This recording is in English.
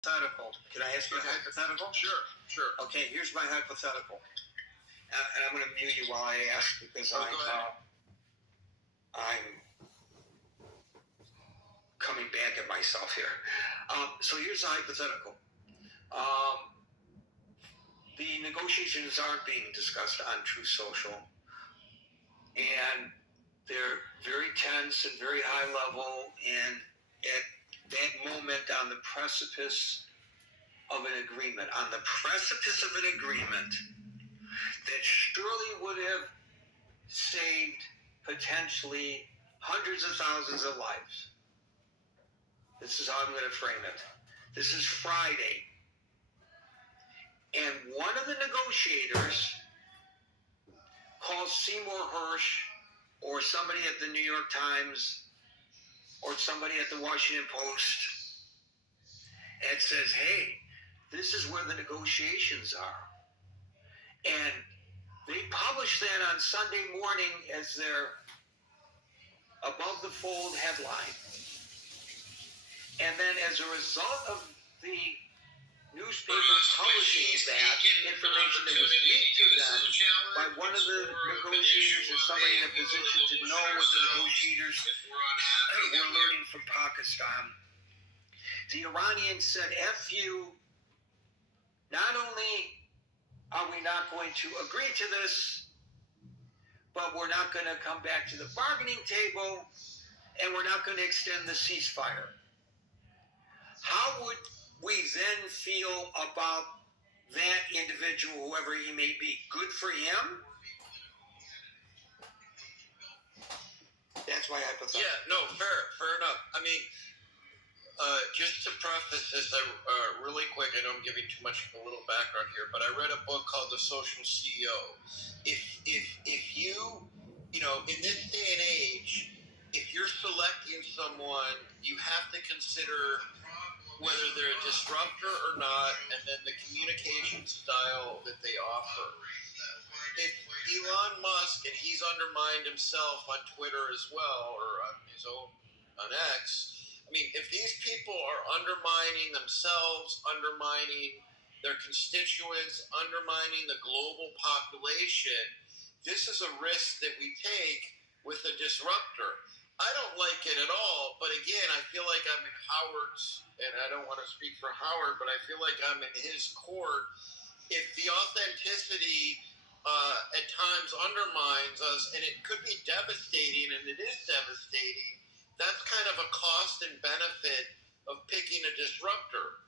hypothetical. Can I ask you a hypothetical? Sure, sure. Okay, here's my hypothetical. And I'm going to mute you while I ask because I'm coming back at myself here. So here's the hypothetical. The negotiations aren't being discussed on Truth Social, and they're very tense and very high level, and at that moment on the precipice of an agreement, that surely would have saved potentially hundreds of thousands of lives. This is how I'm going to frame it. This is Friday. And one of the negotiators calls Seymour Hersh or somebody at the New York Times or somebody at the Washington Post and says, hey, this is where the negotiations are. And they publish that on Sunday morning as their above-the-fold headline. And then as a result of the newspaper publishing that information that was leaked to them by one of the negotiators or somebody in a position to know what the negotiators were learning from Pakistan, the Iranians said, F you, not only are we not going to agree to this, but we're not going to come back to the bargaining table, and we're not going to extend the ceasefire. How would we then feel about that individual, whoever he may be? Good for him? That's my hypothetical. Yeah, no, fair enough. I mean, just to preface this, really quick, I know I'm giving too much of a little background here, but I read a book called The Social CEO. If you in this day and age, if you're selecting someone, you have to consider whether they're a disruptor or not, and then the communication style that they offer. If Elon Musk, and he's undermined himself on Twitter as well, or on his own, on X, I mean, if these people are undermining themselves, undermining their constituents, undermining the global population, this is a risk that we take with a disruptor. I don't like it at all, but again, I feel like I'm in Howard's, and I don't want to speak for Howard, but I feel like I'm in his court. If the authenticity at times undermines us, and it could be devastating, and it is devastating, that's kind of a cost and benefit of picking a disruptor.